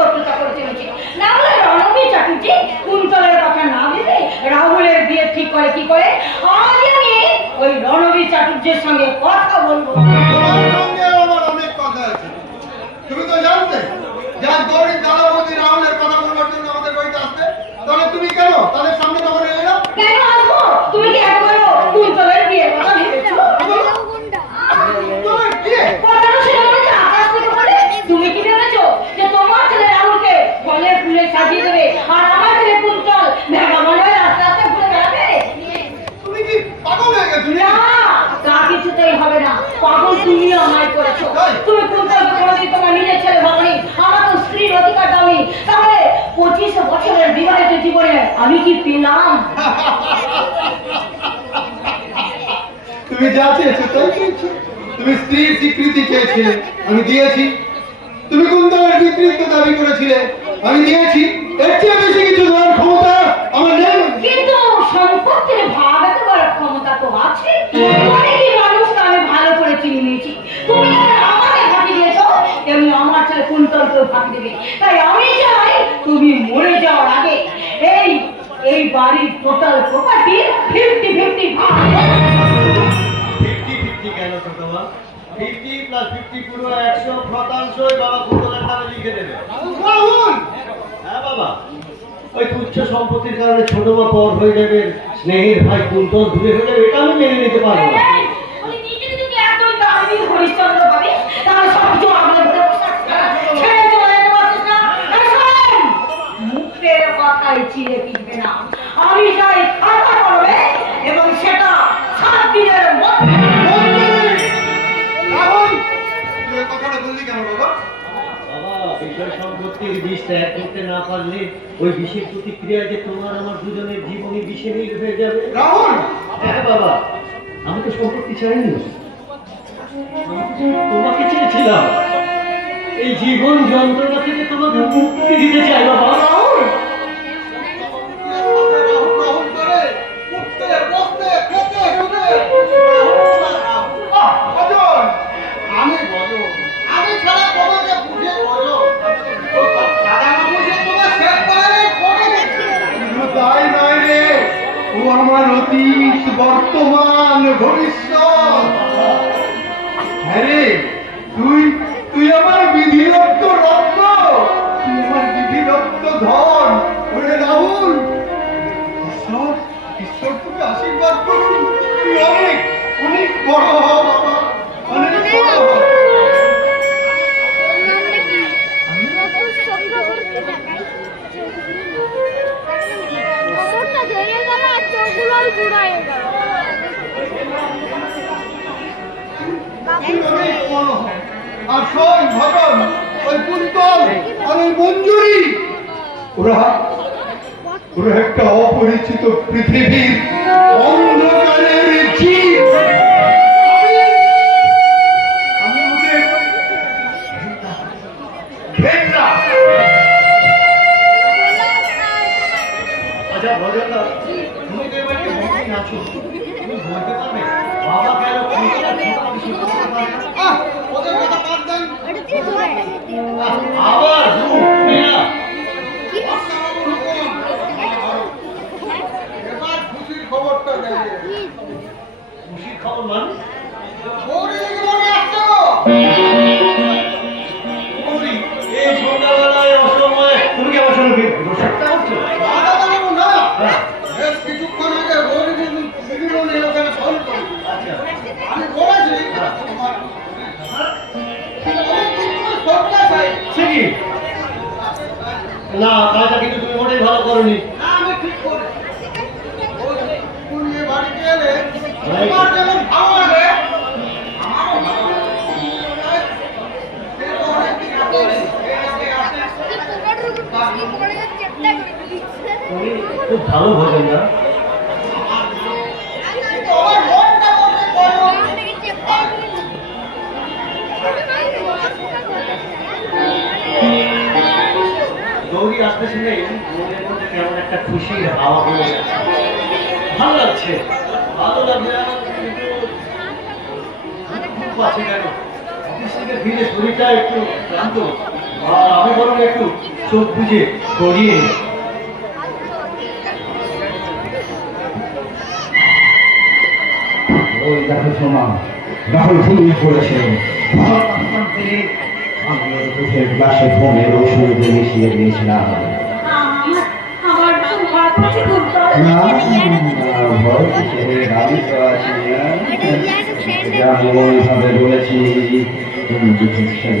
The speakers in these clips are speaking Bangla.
শত্রুতা করে চলেছে না হলে রণবীর চাটুর্জি কুন্তলের কথা না ভেবে রাহুলের বিয়ে ঠিক করে, কি করে? আজ আমি ওই রণবী চাটুর্যের সঙ্গে কথা বলব। তুমি তো জানতে যে আজ গৌরী দাদাবতী রাহুলের কথা বলবার জন্য আমাদের বাড়িতে আসতে, তাহলে তুমি কেন? তাদের সামনে তখন এলে না কেন আসব তুমি কি একবারও কুন্তলের বিয়ের কথা ভেবেছো তোমার বিয়ে? কথাটা শুনে মনে হচ্ছে আকাশ থেকে পড়ে। তুমি কি ভেবেছো যে তোমার ছেলে রাহুলকে ফলে ফুলে সাজিয়ে দেবে আর আমার ছেলে কুন্তল ভেগামন হয়ে রাস্তা রাস্তা ঘুরে বেড়াবে তুমি কি পাগল হয়ে গেছো না তা কিছুতেই হবে না পাগল তুমি আমায় করেছ তুমি কুন্তলকে কোনোদিন তোমার নিজের ছেলে ভাবনি আমার তো স্ত্রীর অধিকার দাওনি তাহলে পঁচিশ বছরের বিবাহিত জীবনে আমি কি পেলাম? তুমি যা চেয়েছো তাই পেয়েছ তুমি স্ত্রীর স্বীকৃতি চেয়েছিলে আমি দিয়েছি। তুমি কুন্তলের বিকৃত দাবি করেছিলে আমি দিয়েছি। এর চেয়ে বেশি কিছু দেওয়ার ক্ষমতা আমার নেই। কিন্তু সম্পত্তির ভাগ ক্ষমতা তো আছে। অনেকই মানুষকে আমি ভালো করে চিনে নিয়েছি। তুমি আমাকে ফাঁকি দিয়েছ তেমনি আমার ছেলে কুন্তলকেও ফাঁকি দেবে। তাই আমি চাই তুমি মরে যাওয়ার আগে এই এই বাড়ির টোটাল প্রপার্টির ফিফটি ফিফটি ভাগ। ফিফটি ফিফটি কেন ছোট মা ফিফটি প্লাস ফিফটি পুরো একশো শতাংশই বাবা কুন্তলের নামে লিখে দেবে। হ্যাঁ বাবা। ওই তুচ্ছ সম্পত্তির কারণে ছোট মা পর হয়ে যাবে স্নেহের ভাই কুন্তল দূরে হয়ে যাবে এটা আমি মেনে নিতে পারব না। চিড়ে আমি খাতা করবে এবং সেটা সাত দিনের মধ্যে রাহুল তুই কথাটা বললি কেন বাবা? বাবা বিষয় সম্পত্তির বিষ ত্যাগ করতে না পারলে ওই বিষের প্রতিক্রিয়া যে তোমার আমার দুজনের জীবনে বিষে নীল হয়ে যাবে। রাহুল! হ্যাঁ বাবা আমি তো সম্পত্তি চাইনি। আমি তো তোমাকে চেয়েছিলাম। এই জীবন যন্ত্রণা থেকে তোমাকে মুক্তি দিতে চাই বাবা। বর্তমান ভবিষ্যৎ। হ্যাঁ তুই তুই আমার বিধিরক্ত রত্ন তুই আমার বিধিরক্ত ধন। ওরে রাহুল, ঈশ্বর ঈশ্বর তোকে আশীর্বাদ করুন। তুই অনেক অনেক বড় হ ভজন ওই কুন্তল আর ওই মঞ্জুরি। ওরা ওরা একটা অপরিচিত পৃথিবীর অন্ধকারের না কাজটা কিন্তু তুমি মোটেই ভালো করনি। আমি ঠিক করে নিয়ে বাড়িতে এলে তোমার যেমন ভালো লাগে খুব ভালো ভজন না? গৌরী আসতে শুনে মনের মধ্যে কেমন একটা খুশির হাওয়া হয়ে গেছে। ভালো লাগছে। ভালো লাগছে কেন? শরীরটা একটু ক্লান্ত। আমি বরং একটু চোখ বুঝে গড়িয়ে দেখো সোমা রাহুল ফুলিয়ে পড়েছে দুধের গ্লাসে ফোমের ওষুধ মিশিয়ে দিস না বলেছি তুমি কিছু সেই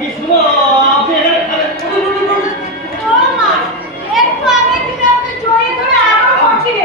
ও মা একটু আগে তুমি আমাকে জড়িয়ে ধরে আবার হচ্ছিলে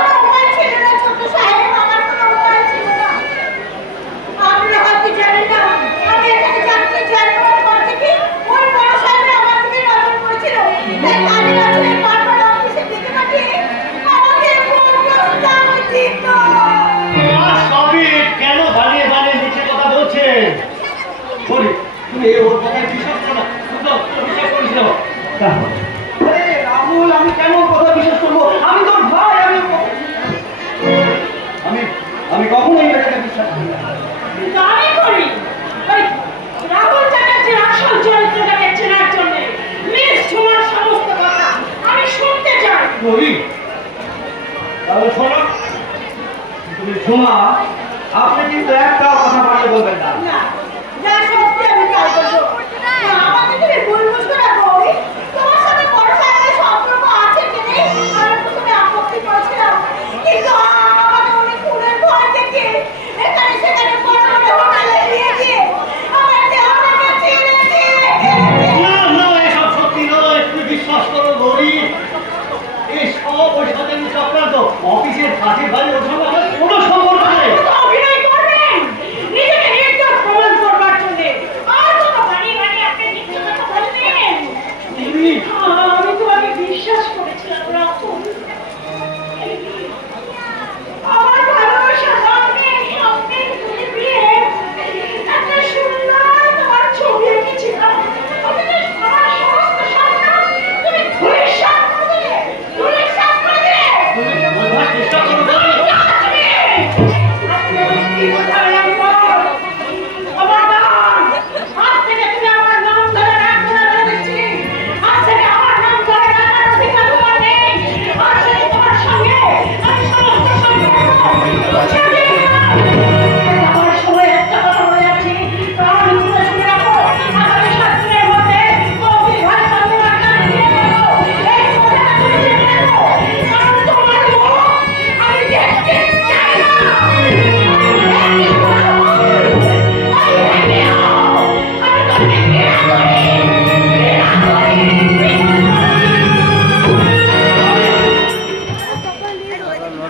Yeah. শোনা আপনি কিন্তু একটা কথা বাড়িয়ে বলবেন না।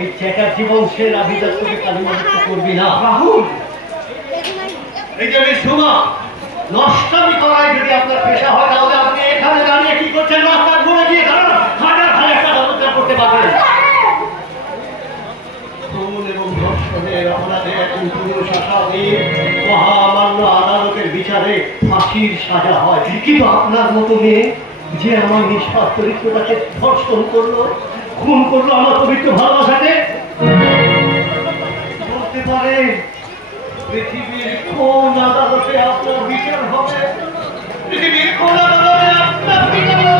এই চেকার জীবন সে রাধিদাসকে কালিমালিপ্ত করবি না। রাহুল! এই যে সুমা নষ্টামি করায় যদি আপনার পেশা হয় তাহলে আপনি এখানে দাঁড়িয়ে কি করছেন? রাস্তার ঘুরে গিয়ে দাঁড়ান হাজার হাজার টাকা রোজগার করতে পারবেন। মহামান্য আদালতের বিচারে ফাঁসির সাজা হয়। কিন্তু আপনার মতো মেয়ে যে আমার নিষ্পাপ চরিত্রটাকে ধর্ষণ করল খুন করল আমার পবিত্র ভালোবাসাকে। বলতে পারে, পৃথিবীর কোন আদালতে আপনার বিচার হবে? পৃথিবীর কোন আদালতে আপনার বিচার হবে?